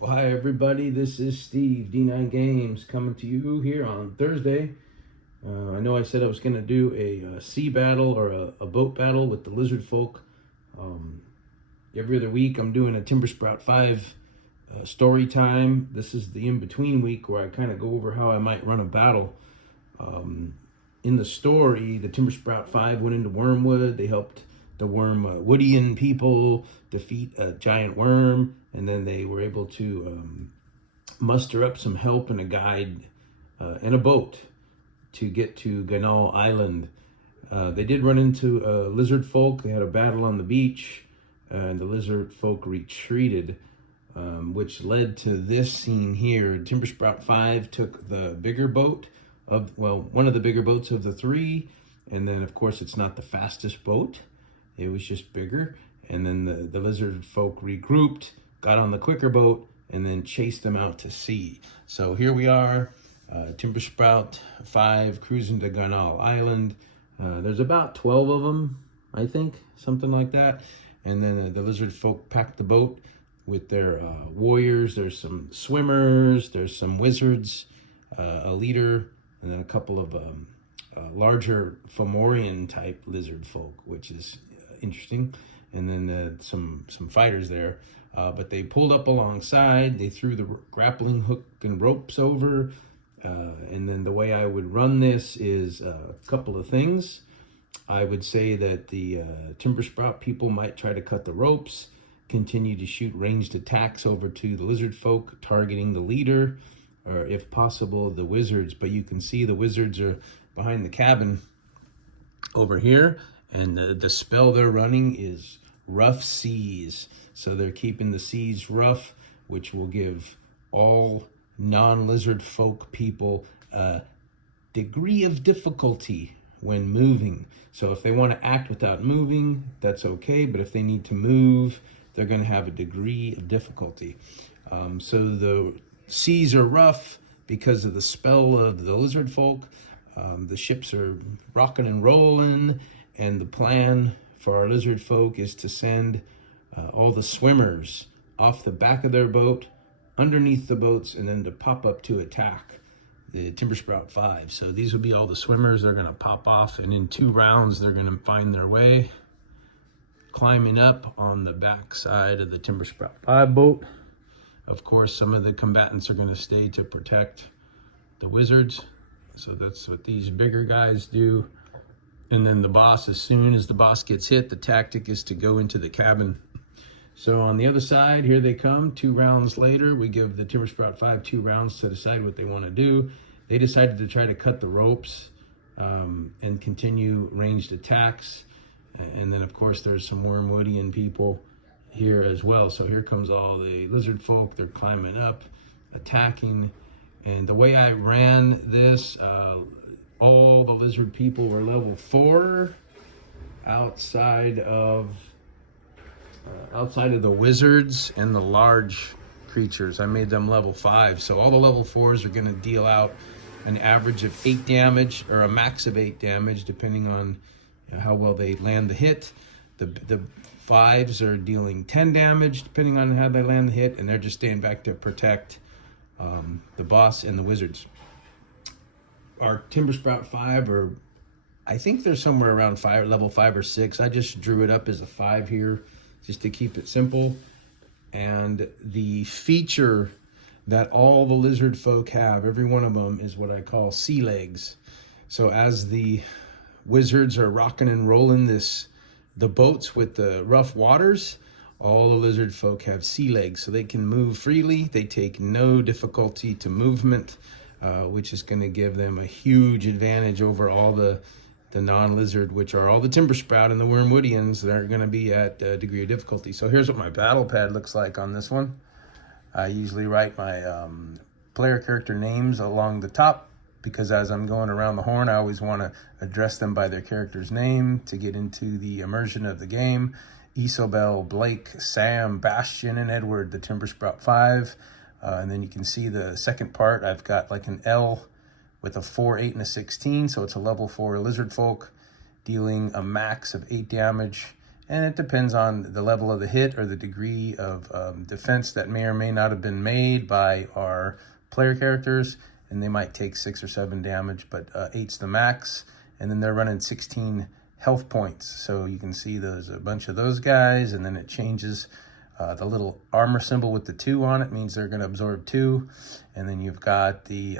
Well, hi everybody, this is Steve, D9 Games, coming to you here on Thursday. I know I said I was going to do a sea battle or a boat battle with the lizard folk. Um, every other week I'm doing a Timber Sprout 5 story time. This is the in-between week where I kind of go over how I might run a battle. Um, in the story, the Timber Sprout 5 went into Wormwood. They helped the Woodian people defeat a giant worm, and then they were able to muster up some help and a guide and a boat to get to Ganal Island. They did run into lizard folk. They had a battle on the beach, and the lizard folk retreated, which led to this scene here. Timber Sprout 5 took the bigger boat one of the bigger boats of the three, and then of course it's not the fastest boat. It was just bigger, and then the lizard folk regrouped, got on the quicker boat, and then chased them out to sea. So here we are, Timber Sprout 5 cruising to Ganal Island. There's about 12 of them, I think, something like that. And then the lizard folk packed the boat with their warriors. There's some swimmers, there's some wizards, a leader, and then a couple of larger Fomorian type lizard folk, which is interesting. And then some fighters there. But they pulled up alongside, they threw the grappling hook and ropes over, and then the way I would run this is a couple of things. I would say that the Timber Sprout people might try to cut the ropes, continue to shoot ranged attacks over to the lizard folk, targeting the leader, or if possible, the wizards. But you can see the wizards are behind the cabin over here, and the spell they're running is Rough Seas. So they're keeping the seas rough, which will give all non-lizard folk people a degree of difficulty when moving. So if they want to act without moving, that's okay. But if they need to move, they're going to have a degree of difficulty. So the seas are rough because of the spell of the lizard folk. The ships are rocking and rolling, and the plan for our lizard folk is to send all the swimmers off the back of their boat, underneath the boats, and then to pop up to attack the Timber Sprout 5. So these will be all the swimmers. They're going to pop off, and in 2 rounds, they're going to find their way climbing up on the back side of the Timber Sprout 5 boat. Of course, some of the combatants are going to stay to protect the wizards. So that's what these bigger guys do. And then the boss, as soon as the boss gets hit, the tactic is to go into the cabin. So on the other side, here they come, 2 rounds later. We give the Timber Sprout 5 2 rounds to decide what they want to do. They decided to try to cut the ropes and continue ranged attacks. And then, of course, there's some Wormwoodian people here as well. So here comes all the lizard folk. They're climbing up, attacking. And the way I ran this, all the lizard people were level 4 outside of the wizards and the large creatures. I made them level 5. So all the level 4s are going to deal out an average of 8 damage or a max of 8 damage, depending on how well they land the hit. The 5s are dealing 10 damage, depending on how they land the hit, and they're just staying back to protect the boss and the wizards. Our Timber Sprout 5 are, I think they're somewhere around level 5 or 6. I just drew it up as a 5 here, just to keep it simple. And the feature that all the lizard folk have, every one of them, is what I call sea legs. So as the wizards are rocking and rolling the boats with the rough waters, all the lizard folk have sea legs, so they can move freely. They take no difficulty to movement, which is going to give them a huge advantage over all the non-lizard, which are all the Timber Sprout and the Wormwoodians that are going to be at a degree of difficulty. So here's what my battle pad looks like on this one. I usually write my player character names along the top, because as I'm going around the horn, I always want to address them by their character's name to get into the immersion of the game. Isobel, Blake, Sam, Bastion, and Edward, the Timber Sprout 5. And then you can see the second part. I've got like an L with a 4, 8, and a 16. So it's a level 4 lizard folk dealing a max of 8 damage. and it depends on the level of the hit or the degree of defense that may or may not have been made by our player characters, and they might take 6 or 7 damage, but 8's the max, and then they're running 16 health points. So you can see there's a bunch of those guys, and then it changes. The little armor symbol with the 2 on it means they're going to absorb 2, and then you've got the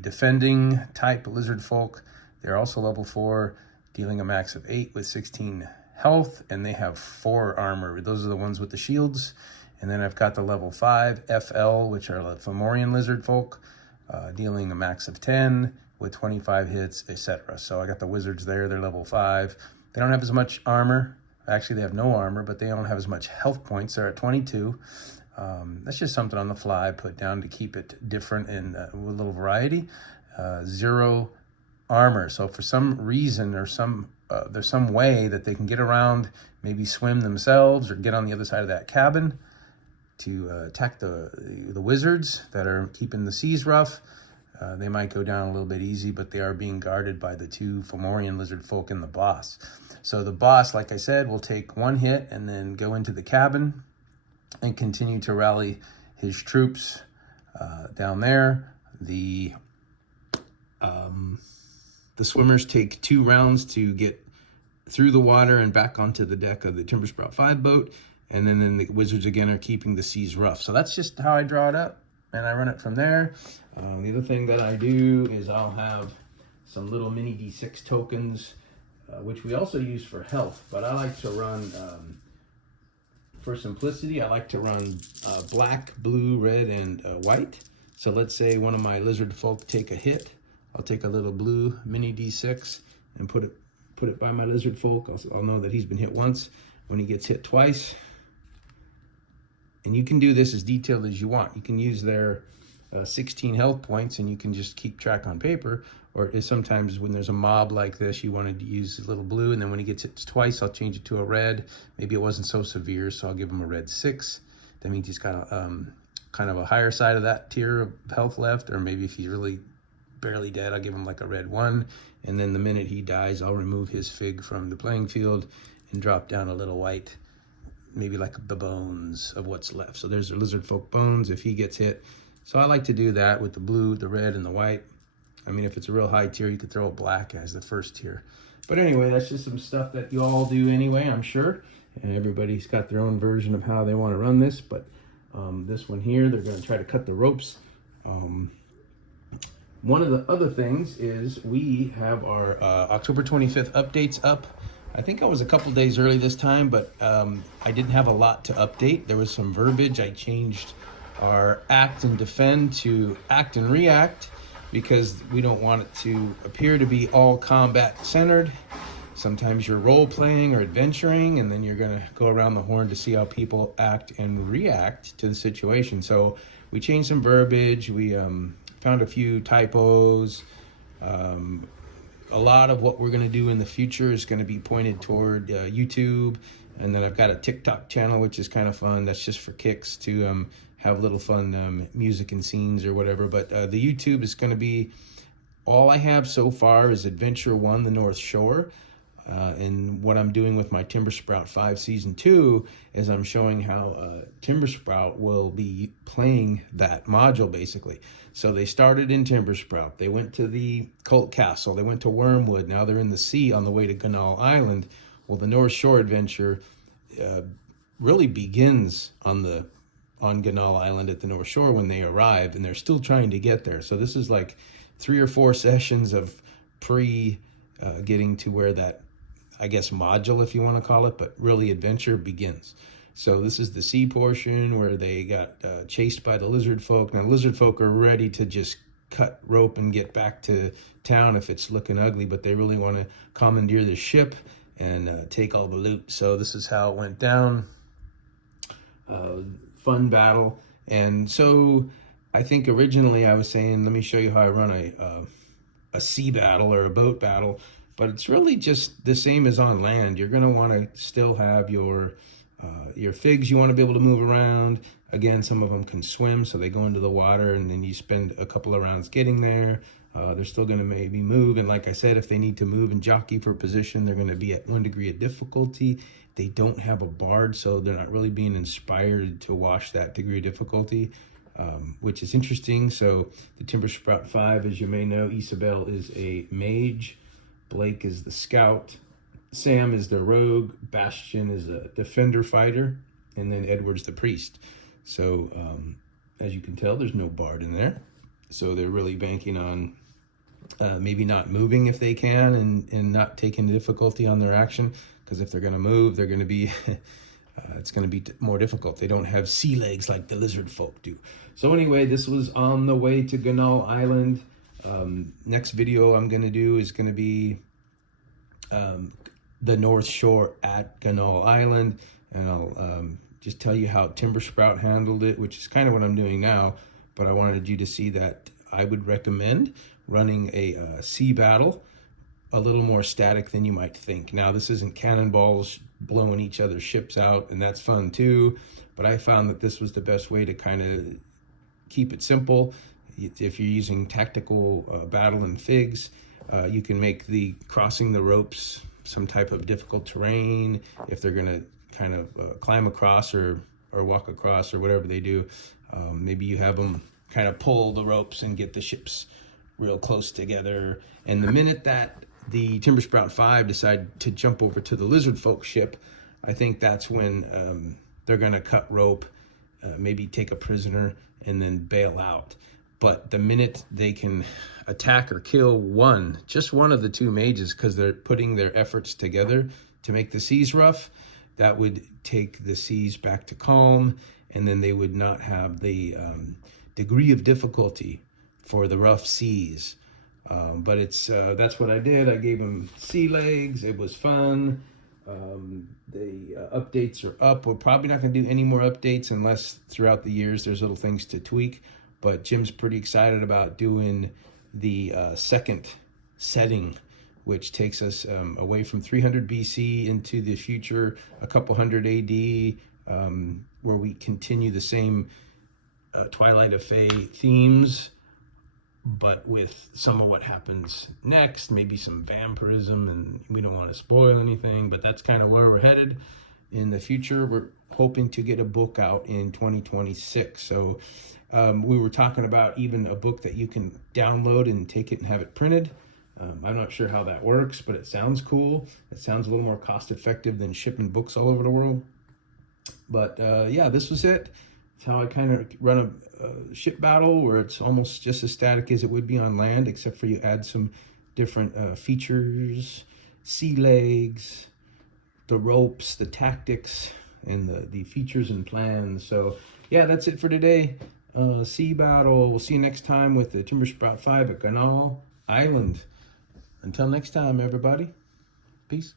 defending type lizard folk. They're also level 4, dealing a max of 8 with 16 health, and they have 4 armor. Those are the ones with the shields. And then I've got the level 5 FL, which are the Fomorian lizard folk, dealing a max of 10 with 25 hits, etc. So I got the wizards there. They're level 5. They don't have as much armor. Actually, they have no armor, but they don't have as much health points. They're at 22. That's just something on the fly I put down to keep it different and with a little variety. 0 armor. So for some reason or there's some way that they can get around, maybe swim themselves or get on the other side of that cabin to attack the wizards that are keeping the seas rough. They might go down a little bit easy, but they are being guarded by the 2 Fomorian lizard folk and the boss. So the boss, like I said, will take 1 hit and then go into the cabin and continue to rally his troops down there. The swimmers take 2 rounds to get through the water and back onto the deck of the Timbersprout 5 boat. And then the wizards again are keeping the seas rough. So that's just how I draw it up, and I run it from there. The other thing that I do is I'll have some little mini D6 tokens, which we also use for health. But I like to run, for simplicity, I like to run black, blue, red, and white. So let's say one of my lizard folk take a hit. I'll take a little blue mini D6 and put it by my lizard folk. I'll know that he's been hit once. When he gets hit twice, and you can do this as detailed as you want. You can use their 16 health points, and you can just keep track on paper. Or sometimes when there's a mob like this, you want to use a little blue, and then when he gets hit twice, I'll change it to a red. Maybe it wasn't so severe, so I'll give him a red 6. That means he's got kind of a higher side of that tier of health left, or maybe if he's really barely dead, I'll give him like a red 1. And then the minute he dies, I'll remove his fig from the playing field and drop down a little white, maybe like the bones of what's left. So there's the lizard folk bones if he gets hit. So I like to do that with the blue, the red, and the white. I mean, if it's a real high tier, you could throw a black as the first tier. But anyway, that's just some stuff that you all do anyway, I'm sure. And everybody's got their own version of how they want to run this. But this one here, they're going to try to cut the ropes. One of the other things is we have our October 25th updates up. I think I was a couple days early this time, but I didn't have a lot to update. There was some verbiage. I changed our act and defend to act and react because we don't want it to appear to be all combat centered. Sometimes you're role playing or adventuring, and then you're going to go around the horn to see how people act and react to the situation. So we changed some verbiage. We found a few typos. A lot of what we're going to do in the future is going to be pointed toward YouTube. And then I've got a TikTok channel, which is kind of fun. That's just for kicks to have little fun music and scenes or whatever. But the YouTube is going to be, all I have so far is Adventure 1, The North Shore. And what I'm doing with my Timbersprout 5 Season 2 is I'm showing how Timbersprout will be playing that module, basically. So they started in Timbersprout. They went to the Cult Castle. They went to Wormwood. Now they're in the sea on the way to Gunal Island. Well, the North Shore adventure really begins on Gunal Island at the North Shore when they arrive, and they're still trying to get there. So this is like 3 or 4 sessions of getting to where that, I guess, module, if you want to call it, but really adventure begins. So this is the sea portion where they got chased by the lizard folk. Now, lizard folk are ready to just cut rope and get back to town if it's looking ugly, but they really want to commandeer the ship and take all the loot. So this is how it went down. Fun battle. And so I think originally I was saying, let me show you how I run a sea battle or a boat battle, but it's really just the same as on land. You're going to want to still have your figs. You want to be able to move around. Again, some of them can swim, so they go into the water, and then you spend a couple of rounds getting there. They're still going to maybe move. And like I said, if they need to move and jockey for position, they're going to be at 1 degree of difficulty. They don't have a barred, so they're not really being inspired to wash that degree of difficulty, which is interesting. So the Timber Sprout 5, as you may know, Isabel is a mage, Blake is the scout, Sam is the rogue, Bastian is a defender fighter, and then Edward's the priest. So as you can tell, there's no bard in there. So they're really banking on maybe not moving if they can, and not taking the difficulty on their action, because if they're going to move, they're going to be it's going to be more difficult. They don't have sea legs like the lizard folk do. So anyway, this was on the way to Ganal Island. Next video I'm going to do is going to be the North Shore at Ganal Island, and I'll just tell you how Timber Sprout handled it, which is kind of what I'm doing now, but I wanted you to see that I would recommend running a sea battle a little more static than you might think. Now, this isn't cannonballs blowing each other's ships out, and that's fun too, but I found that this was the best way to kind of keep it simple. If you're using tactical battle and figs, you can make the crossing the ropes some type of difficult terrain. If they're going to kind of climb across or walk across or whatever they do, maybe you have them kind of pull the ropes and get the ships real close together. And the minute that the Timber Sprout 5 decide to jump over to the Lizard Folk ship, I think that's when they're going to cut rope, maybe take a prisoner, and then bail out. But the minute they can attack or kill just one of the two mages, because they're putting their efforts together to make the seas rough, that would take the seas back to calm, and then they would not have the degree of difficulty for the rough seas. But that's what I did. I gave them sea legs. It was fun. The updates are up. We're probably not going to do any more updates unless throughout the years there's little things to tweak. But Jim's pretty excited about doing the second setting, which takes us away from 300 BC into the future, a couple hundred AD, where we continue the same Twilight of Fae themes, but with some of what happens next, maybe some vampirism, and we don't want to spoil anything, but that's kind of where we're headed in the future. We're hoping to get a book out in 2026. So we were talking about even a book that you can download and take it and have it printed. I'm not sure how that works, but it sounds cool. It sounds a little more cost effective than shipping books all over the world. But yeah, this was it. It's how I kind of run a ship battle, where it's almost just as static as it would be on land, except for you add some different features, sea legs, the ropes, the tactics, and the features and plans. So yeah, that's it for today. Sea battle. We'll see you next time with the Timber Sprout 5 at Ganal Island. Until next time, everybody. Peace.